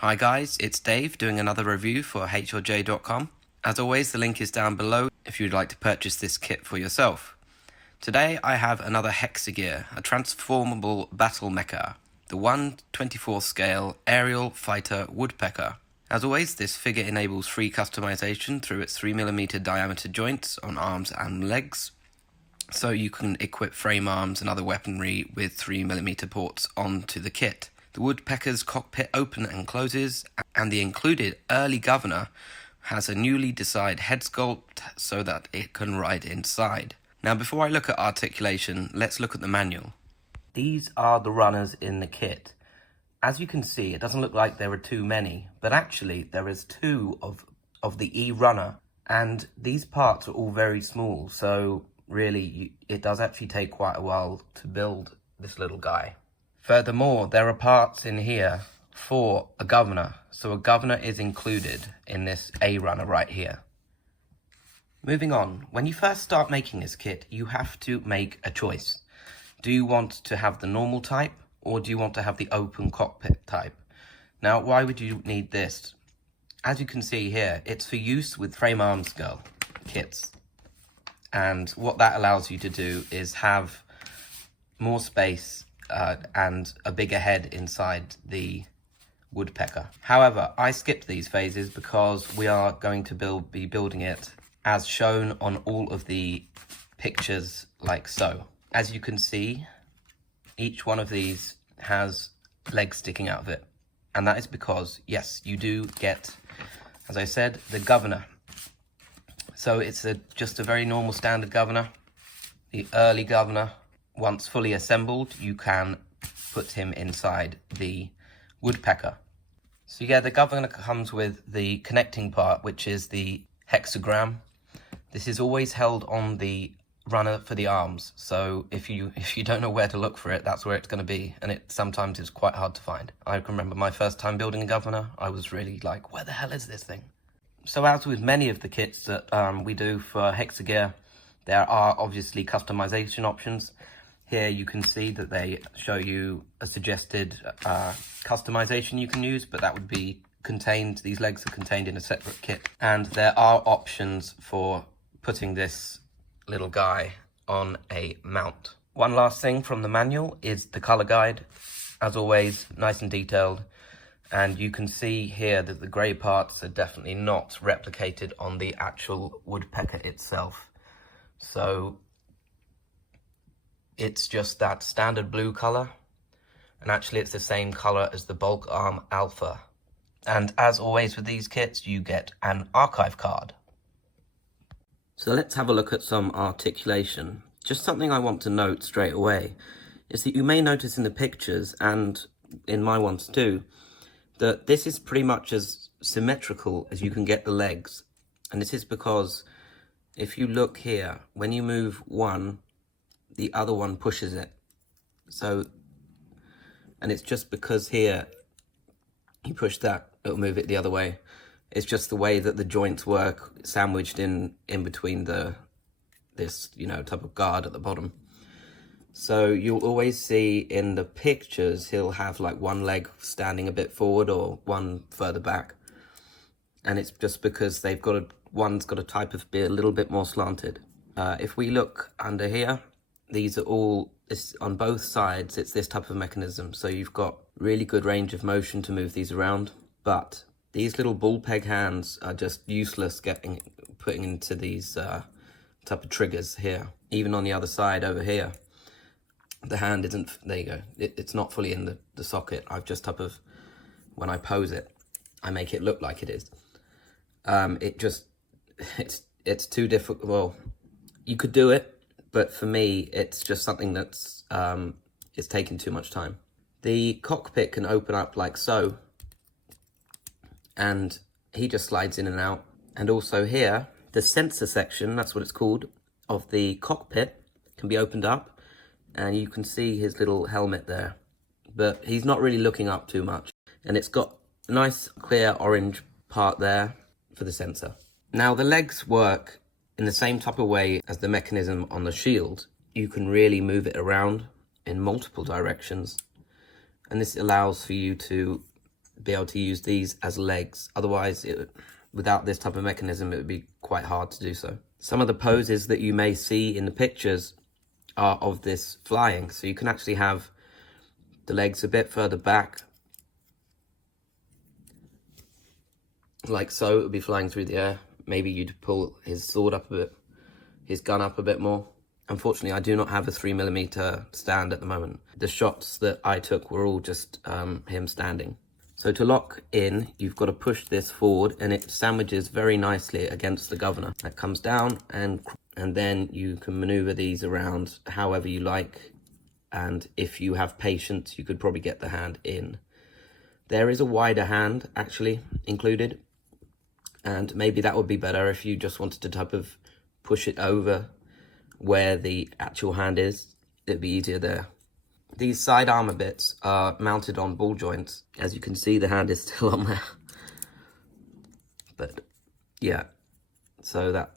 Hi guys, it's Dave doing another review for HOJ.com. As always, the link is down below if you'd like to purchase this kit for yourself. Today I have another Hexa gear, a transformable battle mecha, the 1/24 scale Aerial Fighter Woodpecker. As always, this figure enables free customization through its 3mm diameter joints on arms and legs, so you can equip frame arms and other weaponry with 3mm ports onto the kit. The Woodpecker's cockpit opens and closes, and the included early governor has a newly designed head sculpt so that it can ride inside. Now before I look at articulation, let's look at the manual. These are the runners in the kit. As you can see, it doesn't look like there are too many, but actually there is two of the E runner, and these parts are all very small, so really it does actually take quite a while to build this little guy. Furthermore, there are parts in here for a governor, so a governor is included in this A runner right here. Moving on, when you first start making this kit, you have to make a choice. Do you want to have the normal type, or do you want to have the open cockpit type? Now, why would you need this? As you can see here, it's for use with frame arms girl kits. And what that allows you to do is have more space and a bigger head inside the woodpecker. However, I skipped these phases because we are going to be building it as shown on all of the pictures like so. As you can see, each one of these has legs sticking out of it. And that is because, yes, you do get, as I said, the governor. So it's just a very normal standard governor. The early governor, once fully assembled, you can put him inside the woodpecker. So yeah, the governor comes with the connecting part, which is the hexagram. This is always held on the runner for the arms. So if you don't know where to look for it, that's where it's going to be. And it sometimes is quite hard to find. I can remember my first time building a governor, I was really like, where the hell is this thing? So as with many of the kits that we do for Hexa gear, there are obviously customization options. Here you can see that they show you a suggested customization you can use, but that would be contained, these legs are contained in a separate kit. And there are options for putting this little guy on a mount. One last thing from the manual is the color guide. As always, nice and detailed. And you can see here that the grey parts are definitely not replicated on the actual woodpecker itself. So it's just that standard blue color, and actually it's the same color as the bulk arm alpha. And as always with these kits, you get an archive card. So let's have a look at some articulation. Just something I want to note straight away is that you may notice in the pictures, and in my ones too, that this is pretty much as symmetrical as you can get the legs. And this is because if you look here, when you move one, the other one pushes it. So, and it's just because here you push that, it'll move it the other way. It's just the way that the joints work, sandwiched in between this type of guard at the bottom. So you'll always see in the pictures he'll have like one leg standing a bit forward or one further back, and it's just because one's got a type of be a little bit more slanted. If we look under here, these are all, on both sides, it's this type of mechanism. So you've got really good range of motion to move these around, but these little ball peg hands are just useless putting into these type of triggers here. Even on the other side over here, the hand isn't, there you go, it's not fully in the socket. I've just when I pose it, I make it look like it is. It's too difficult. Well, you could do it, but for me, it's just something that's it's taking too much time. The cockpit can open up like so, and he just slides in and out. And also here, the sensor section, that's what it's called, of the cockpit can be opened up, and you can see his little helmet there. But he's not really looking up too much. And it's got a nice clear orange part there for the sensor. Now the legs work in the same type of way as the mechanism on the shield. You can really move it around in multiple directions, and this allows for you to be able to use these as legs. Otherwise, without this type of mechanism, it would be quite hard to do so. Some of the poses that you may see in the pictures are of this flying. So you can actually have the legs a bit further back, like so. It would be flying through the air. Maybe you'd pull his sword up a bit, his gun up a bit more. Unfortunately, I do not have a 3mm stand at the moment. The shots that I took were all just him standing. So to lock in, you've got to push this forward, and it sandwiches very nicely against the governor. That comes down, and then you can maneuver these around however you like. And if you have patience, you could probably get the hand in. There is a wider hand actually included, and maybe that would be better if you just wanted to type of push it over where the actual hand is. It'd be easier there. These side armor bits are mounted on ball joints. As you can see, the hand is still on there. But yeah, so that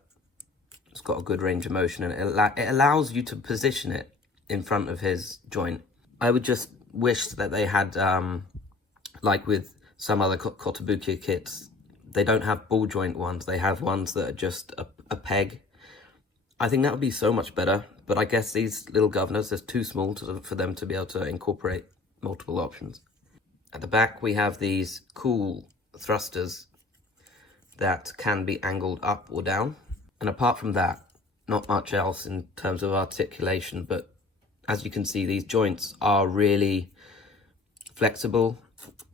it's got a good range of motion, and it allows you to position it in front of his joint. I would just wish that they had, like with some other Kotobukiya kits, they don't have ball joint ones. They have ones that are just a peg. I think that would be so much better, but I guess these little governors are too small for them to be able to incorporate multiple options. At the back, we have these cool thrusters that can be angled up or down. And apart from that, not much else in terms of articulation, but as you can see, these joints are really flexible.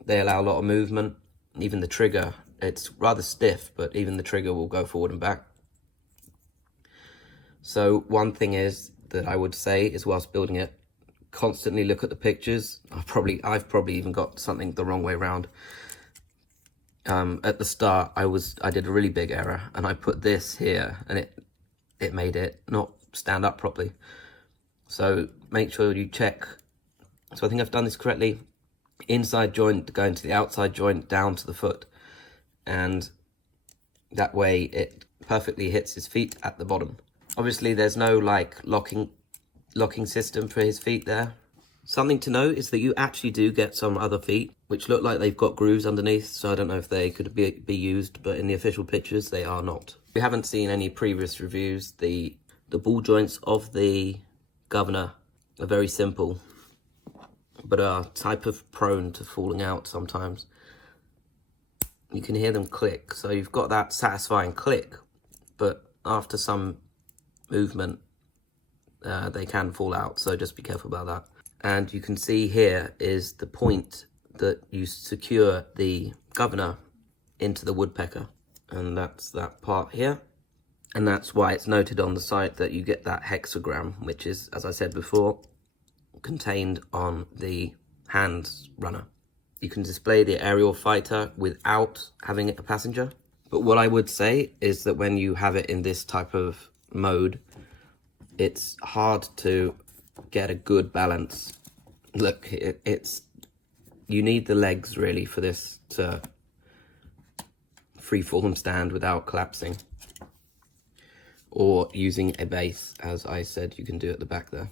They allow a lot of movement. Even the trigger, it's rather stiff, but even the trigger will go forward and back. So one thing is that I would say is, whilst building it, constantly look at the pictures. I've probably even got something the wrong way around. At the start, I did a really big error, and I put this here, and it made it not stand up properly. So make sure you check. So I think I've done this correctly. Inside joint going to the outside joint down to the foot, and that way it perfectly hits his feet at the bottom. Obviously, there's no like locking system for his feet there. Something to note is that you actually do get some other feet which look like they've got grooves underneath, so I don't know if they could be used, but in the official pictures they are not. We haven't seen any previous reviews. The ball joints of the governor are very simple, but are type of prone to falling out sometimes. You can hear them click, so you've got that satisfying click, but after some movement they can fall out, so just be careful about that. And you can see here is the point that you secure the governor into the woodpecker, and that's that part here, and that's why it's noted on the site that you get that hexagram, which is, as I said before, contained on the hand runner. You can display the aerial fighter without having it a passenger, but what I would say is that when you have it in this type of mode, it's hard to get a good balance. Look, you need the legs really for this to freeform stand without collapsing, or using a base, as I said you can do at the back there.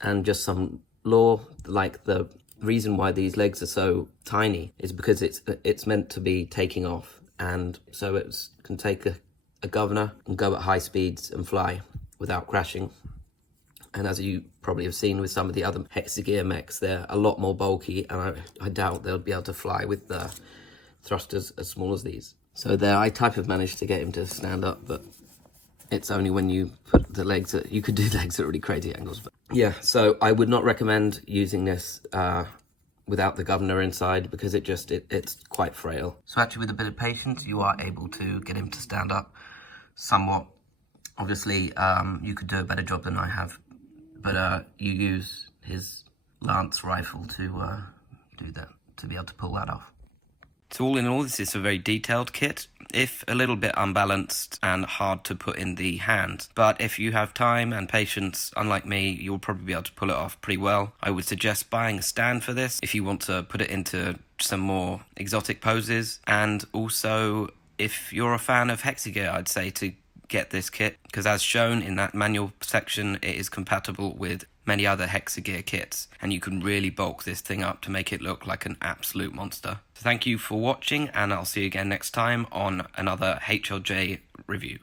And just some lore, like the reason why these legs are so tiny is because it's meant to be taking off, and so it can take a governor and go at high speeds and fly without crashing. And as you probably have seen with some of the other Hexa mechs, they're a lot more bulky, and I doubt they'll be able to fly with the thrusters as small as these. So there, I type of managed to get him to stand up, but it's only when you put the legs at, you could do legs at really crazy angles. But yeah, so I would not recommend using this without the governor inside, because it's quite frail. So actually, with a bit of patience, you are able to get him to stand up somewhat. Obviously, you could do a better job than I have, but you use his lance rifle to do that, to be able to pull that off. So all in all, this is a very detailed kit, if a little bit unbalanced and hard to put in the hand. But if you have time and patience, unlike me, you'll probably be able to pull it off pretty well. I would suggest buying a stand for this if you want to put it into some more exotic poses. And also, if you're a fan of Hexa gear, I'd say to get this kit, because as shown in that manual section, it is compatible with many other Hexa gear kits, and you can really bulk this thing up to make it look like an absolute monster. So thank you for watching, and I'll see you again next time on another HLJ review.